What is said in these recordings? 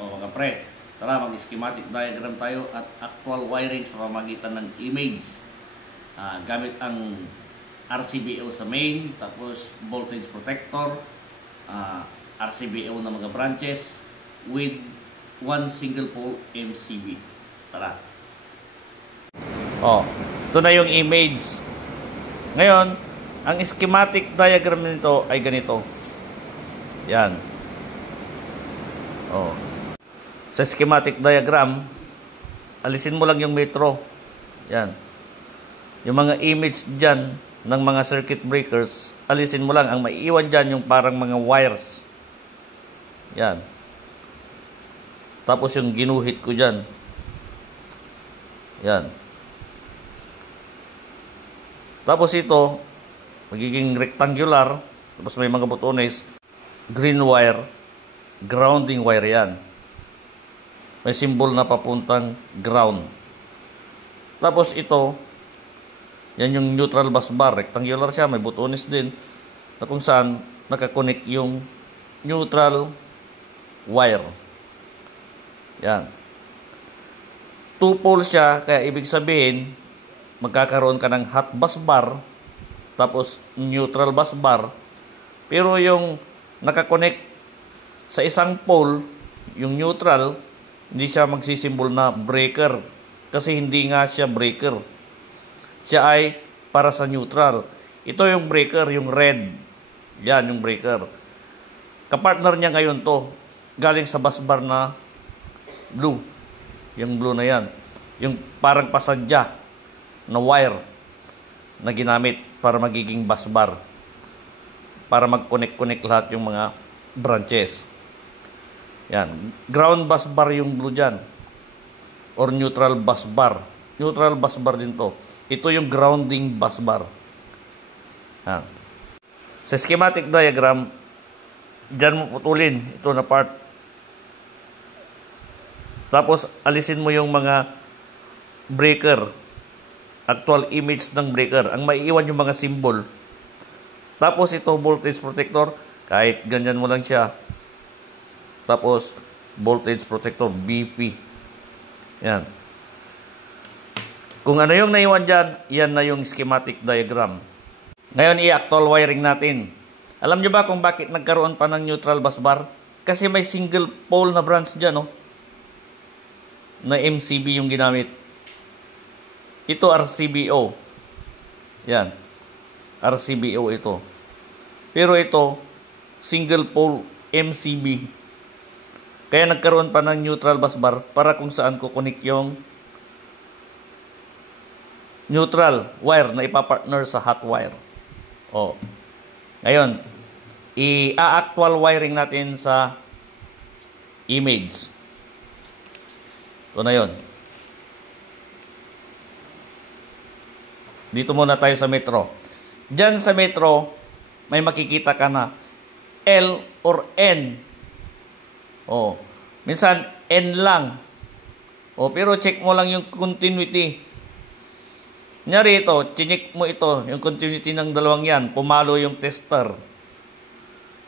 O mga pre, tara mag-schematic diagram tayo at actual wiring sa pamagitan ng image. Gamit ang RCBO sa main, tapos voltage protector, RCBO na mga branches with one single pole MCB. Tara. Ito na yung image. Ngayon, ang schematic diagram nito ay ganito. Yan. Sa schematic diagram, alisin mo lang yung metro. Yan. Yung mga image dyan ng mga circuit breakers, alisin mo lang. Ang maiiwan dyan yung parang mga wires. Yan. Tapos yung ginuhit ko dyan. Yan. Tapos ito, magiging rectangular. Tapos may mga botones. Green wire. Grounding wire yan. May symbol na papuntang ground. Tapos ito, yan yung neutral bus bar. Rectangular siya, may botones din. Na kung saan nakakonek yung neutral wire. Yan. 2 pole siya, kaya ibig sabihin, magkakaroon ka ng hot bus bar, tapos neutral bus bar. Pero yung nakakonek sa isang pole, yung neutral, hindi siya magsisimbol na breaker. Kasi hindi nga siya breaker. Siya ay para sa neutral. Ito yung breaker, yung red. Yan, yung breaker. Kapartner niya ngayon to. Galing sa bus bar na blue. Yung blue na yan. Yung parang pasadya na wire na ginamit para magiging bus bar. Para mag-connect-connect lahat yung mga branches. Yan. Ground bus bar yung blue dyan. Or neutral bus bar. Neutral bus bar din to. Ito yung grounding bus bar. Yan. Sa schematic diagram, dyan mo putulin ito na part. Tapos alisin mo yung mga breaker. Actual image ng breaker. Ang maiiwan yung mga symbol. Tapos ito voltage protector. Kahit ganyan mo lang siya. Tapos voltage protector BP. Yan. Kung ano yung naiwan dyan, yan na yung schematic diagram. Ngayon i-actual wiring natin. Alam nyo ba kung bakit nagkaroon pa ng neutral bus bar? Kasi may single pole na branch dyan, na MCB yung ginamit. Ito RCBO. Yan. RCBO ito. Pero ito, single pole MCB. Kaya nagkaroon pa ng neutral bus bar para kung saan kukunik yung neutral wire na ipapartner sa hot wire. Ngayon, i-actual wiring natin sa image. Ito na yun. Dito muna tayo sa metro. Diyan sa metro, may makikita ka na L or N. Minsan N lang. Pero check mo lang yung continuity. Kunyari ito, chinik mo ito, yung continuity ng dalawang yan, pumalo yung tester.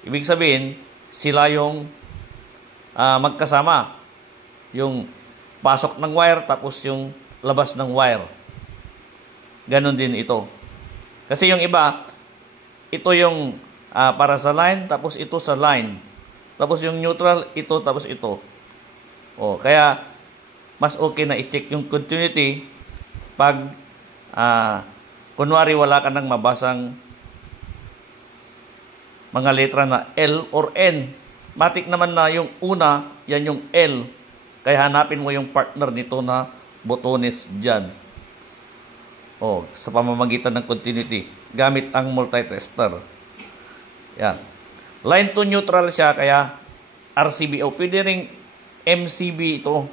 Ibig sabihin, sila yung magkasama. Yung pasok ng wire, tapos yung labas ng wire. Ganon din ito. Kasi yung iba, ito yung para sa line, tapos ito sa line. Tapos yung neutral, ito, tapos ito. Kaya, mas okay na i-check yung continuity pag kunwari wala ka nang mabasang mga letra na L or N. Matik naman na yung una, yan yung L. Kaya hanapin mo yung partner nito na botones dyan. Sa pamamagitan ng continuity. Gamit ang multitester. Yan. Line to neutral siya, kaya RCBO. Pwede ring MCB ito.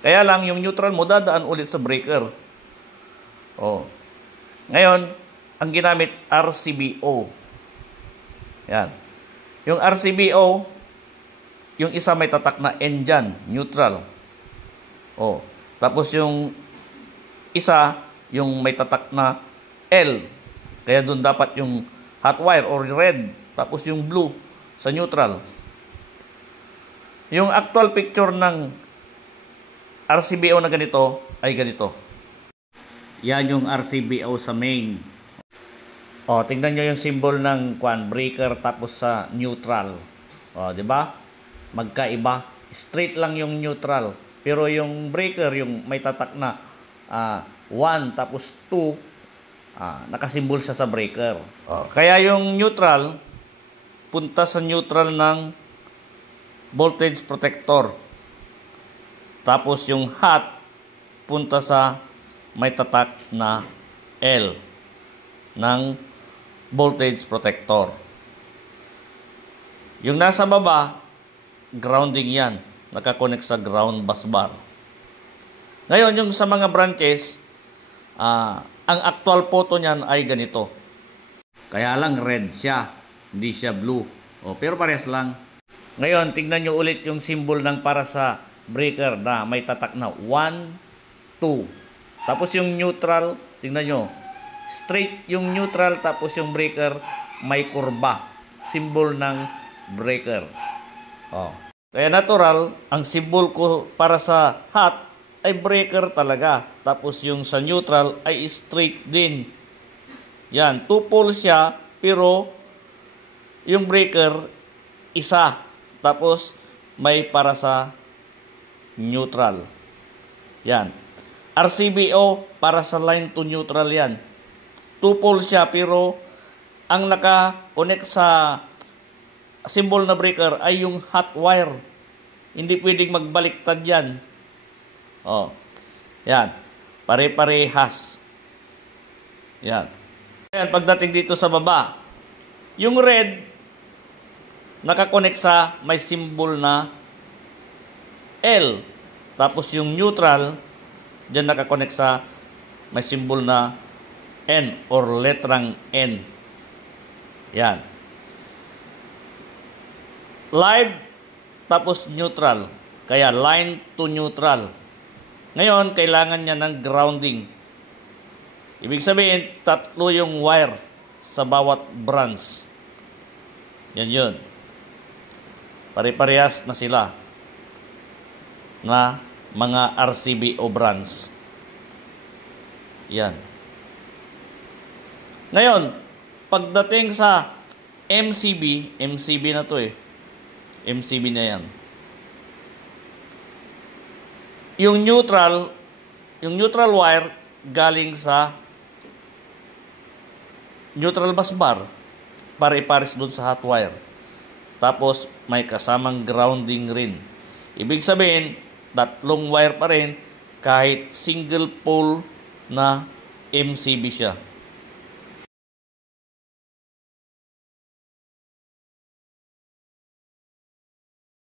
Kaya lang, yung neutral mo dadaan ulit sa breaker. Ngayon, ang ginamit RCBO. Yan. Yung RCBO, yung isa may tatak na N dyan, neutral. Tapos yung isa, yung may tatak na L. Kaya doon dapat yung hot wire or red. Tapos yung blue sa neutral. Yung actual picture ng RCBO na ganito ay ganito. Yan yung RCBO sa main. O, tingnan nyo yung symbol ng breaker tapos sa neutral. O, di ba? Magkaiba. Straight lang yung neutral. Pero yung breaker, yung may tatak na 1 tapos 2, nakasimbol siya sa breaker. O, kaya yung neutral, punta sa neutral ng voltage protector. Tapos yung hot, punta sa may tatak na L ng voltage protector. Yung nasa baba, grounding yan. Nakakonect sa ground bus bar. Ngayon, yung sa mga branches, ang actual photo niyan ay ganito. Kaya lang red siya, hindi siya blue. O, pero parehas lang. Ngayon, tignan nyo ulit yung symbol ng para sa breaker na may tatak na 1, 2. Tapos yung neutral, tignan nyo. Straight yung neutral, tapos yung breaker may kurba. Symbol ng breaker. O. Kaya natural, ang symbol ko para sa hot ay breaker talaga. Tapos yung sa neutral ay straight din. Yan, 2 poles siya, pero yung breaker, isa. Tapos may para sa neutral. Yan. RCBO para sa line to neutral yan. 2 poles siya, pero ang naka-connect sa symbol na breaker ay yung hot wire. Hindi pwedeng magbaliktad yan. O. Yan. Pare-parehas. Yan. Ayan, pagdating dito sa baba, yung red, nakakonect sa may symbol na L. Tapos yung neutral, dyan nakakonect sa may symbol na N or letrang N. Yan. Live, tapos neutral. Kaya line to neutral. Ngayon, kailangan niya ng grounding. Ibig sabihin, 3 yung wire sa bawat branch. Yan yun. Pare-parehas na sila na mga RCBO branch. Yan. Ngayon, pagdating sa MCB na to eh. MCB na yan. Yung neutral wire galing sa neutral bus bar. Pare-pares doon sa hot wire. Tapos may kasamang grounding rin. Ibig sabihin, 3 wire pa rin kahit single pole na MCB siya.